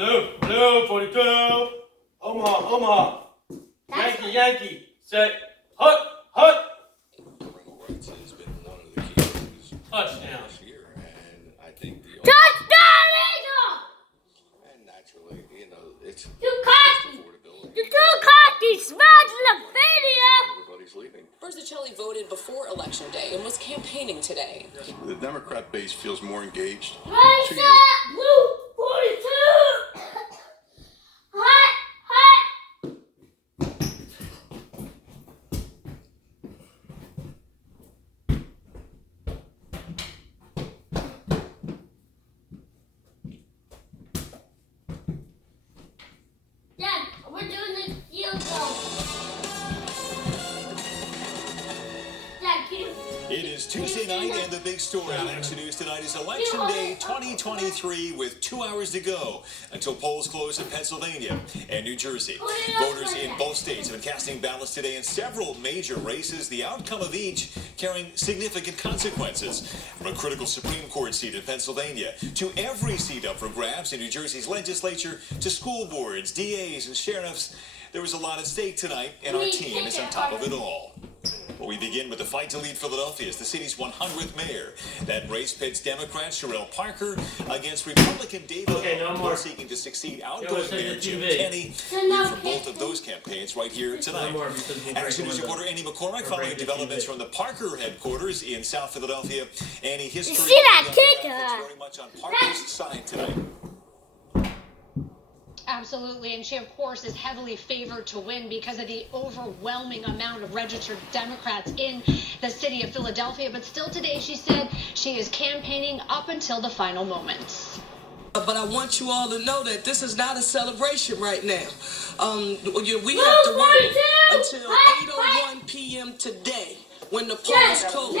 Blue, 42. Omaha. Yankee. Set. Hut. Has been one of the key issues Touchdown. this year, and I think the Touchdown, Eagle! and naturally, it's Too cocky! affordability. You're too cocky! Smash the video! Everybody's leaving. Berzacelli voted before Election Day and was campaigning today. The Democrat base feels more engaged. Raise 2 up, years. Blue 42! Hot! Dad, we're doing the field goal. Dad, can you... It is Tuesday night, and the big story on Action News tonight is Election Day 2023, with 2 hours to go until polls close in Pennsylvania and New Jersey. Voters in both states have been casting ballots today in several major races, the outcome of each carrying significant consequences. From a critical Supreme Court seat in Pennsylvania to every seat up for grabs in New Jersey's legislature to school boards, DAs, and sheriffs, there was a lot at stake tonight, and our team is on top of it all. Well, we begin with the fight to lead Philadelphia as the city's 100th mayor. That race pits Democrat Sherelle Parker against Republican David O'Connor, seeking to succeed outgoing Mayor Jim Kenney. We're from both of those campaigns right here tonight. Action News reporter Andy McCormick following developments from the Parker headquarters in South Philadelphia. Annie, history See that is kicker? very much on Parker's side tonight. Absolutely, and she, of course, is heavily favored to win because of the overwhelming amount of registered Democrats in the city of Philadelphia. But still today, she said she is campaigning up until the final moments. But I want you all to know that this is not a celebration right now. We have to wait until 8:01 p.m. today when the polls close.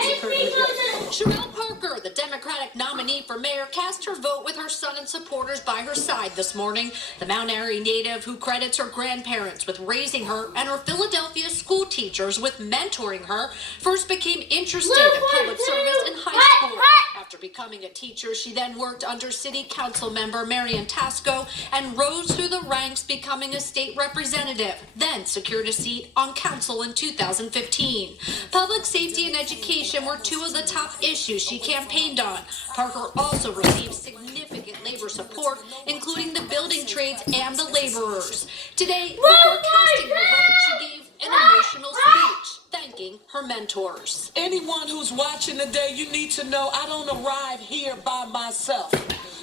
Sherelle Parker, the Democratic nominee for mayor, cast her vote with her son and supporters by her side this morning. The Mount Airy native, who credits her grandparents with raising her and her Philadelphia school teachers with mentoring her, first became interested in public service in high school. After becoming a teacher, she then worked under city council member Marian Tasco and rose through the ranks, becoming a state representative, then secured a seat on council in 2015. Public safety and education were two of the top issues she campaigned on. Parker also received significant labor support, including the building trades and the laborers. Today, before casting her vote, she gave an emotional speech thanking her mentors. Anyone who's watching today, you need to know I don't arrive here by myself.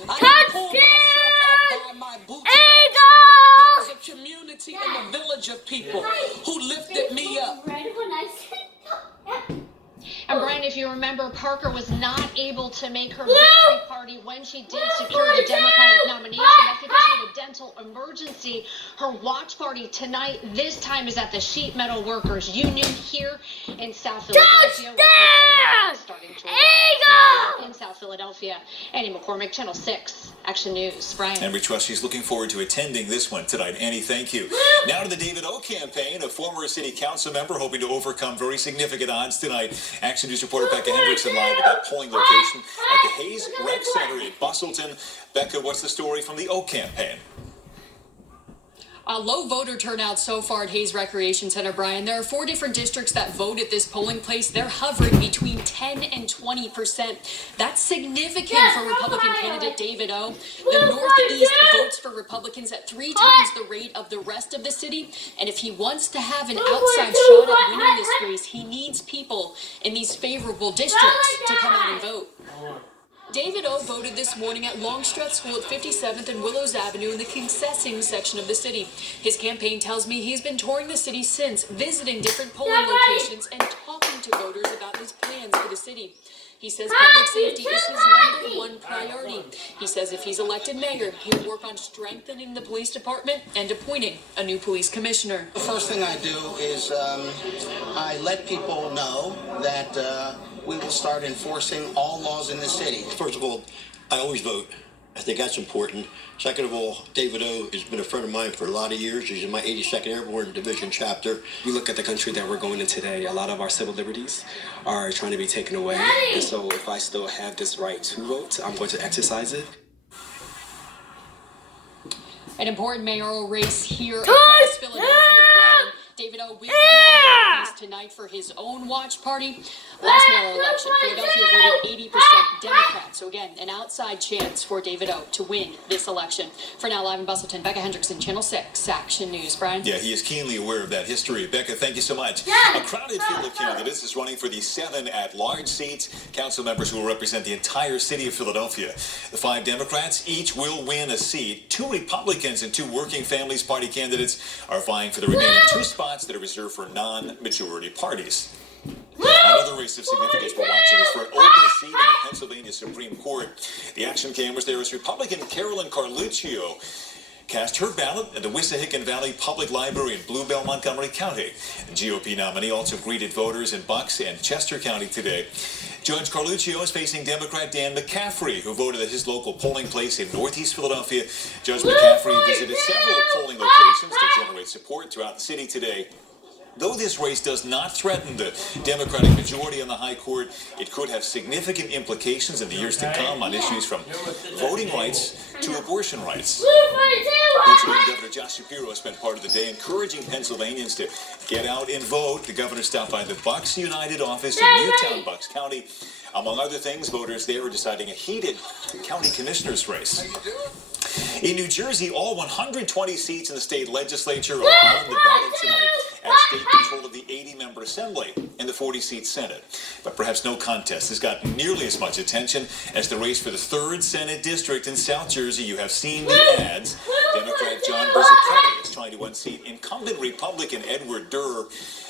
I didn't pull myself up by my bootstraps. There's a community in the village of people who lifted me up. And Brian, if you remember, Parker was not able to make her victory party when she did secure the Democratic nomination. That's because she had a dental emergency. Her watch party tonight, this time, is at the Sheet Metal Workers Union here in South Philadelphia. Starting to arrive in South Philadelphia. Annie McCormick, Channel 6, Action News. Brian. And we trust she's looking forward to attending this one tonight. Annie, thank you. Now to the David O campaign, a former city council member hoping to overcome very significant odds tonight. Action News reporter Becca Hendrickson live at that polling location at the Hayes Rec Center in Bustleton. Becca, what's the story from the O campaign? A low voter turnout so far at Hayes Recreation Center, Brian. There are 4 different districts that vote at this polling place. They're hovering between 10 and 20%. That's significant for Republican candidate David O. The Northeast votes for Republicans at 3 times the rate of the rest of the city. And if he wants to have an outside shot at winning this race, he needs people in these favorable districts to come out and vote. David O. voted this morning at Longstreth School at 57th and Willows Avenue in the Concessing section of the city. His campaign tells me he's been touring the city since, visiting different polling locations and talking to voters about his plans for the city. He says public safety is his #1 priority. He says if he's elected mayor, he'll work on strengthening the police department and appointing a new police commissioner. The first thing I do is I let people know that we will start enforcing all laws in the city. First of all, I always vote. I think that's important. Second of all, David O. has been a friend of mine for a lot of years. He's in my 82nd Airborne Division chapter. We look at the country that we're going in today, a lot of our civil liberties are trying to be taken away. And so if I still have this right to vote, I'm going to exercise it. An important mayoral race here across Philadelphia. Brian. David O. will be tonight for his own watch party. Last mayoral election, Philadelphia voted 80% Democrat. So again, an outside chance for David O. to win this election. For now, live in Bustleton, Becca Hendrickson, Channel 6, Action News. Brian? Yeah, he is keenly aware of that history. Becca, thank you so much. A crowded field of candidates is running for the 7 at-large seats. Council members who will represent the entire city of Philadelphia. The 5 Democrats each will win a seat. 2 Republicans and 2 Working Families Party candidates are vying for the remaining 2 spots that are reserved for non-majority parties. Another race of significance we're watching is for an open seat in the Pennsylvania Supreme Court. The action cameras there is Republican Carolyn Carluccio cast her ballot at the Wissahickon Valley Public Library in Blue Bell, Montgomery County. The GOP nominee also greeted voters in Bucks and Chester County today. Judge Carluccio is facing Democrat Dan McCaffrey, who voted at his local polling place in Northeast Philadelphia. Judge McCaffrey visited several polling locations to generate support throughout the city today. Though this race does not threaten the Democratic majority on the high court, it could have significant implications in the years to come on issues from voting rights to abortion rights. Pennsylvania Governor Josh Shapiro spent part of the day encouraging Pennsylvanians to get out and vote. The governor stopped by the Bucks United office in Newtown, Bucks County. Among other things, voters there are deciding a heated county commissioner's race. In New Jersey, all 120 seats in the state legislature are on the ballot tonight at state control of the 80-member assembly and the 40-seat Senate. But perhaps no contest has gotten nearly as much attention as the race for the 3rd Senate District in South Jersey. You have seen the ads. Democrat John Bizzichelli is trying to unseat incumbent Republican Edward Durr.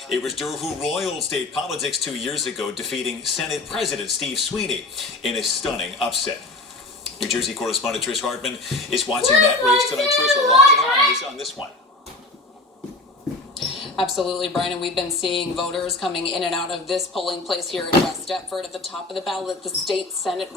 It was Durr who roiled state politics 2 years ago, defeating Senate President Steve Sweeney in a stunning upset. New Jersey correspondent Trish Hartman is watching that race tonight. Trish, a lot of eyes on this one. Absolutely, Brian, and we've been seeing voters coming in and out of this polling place here in West Deptford. At the top of the ballot, the state Senate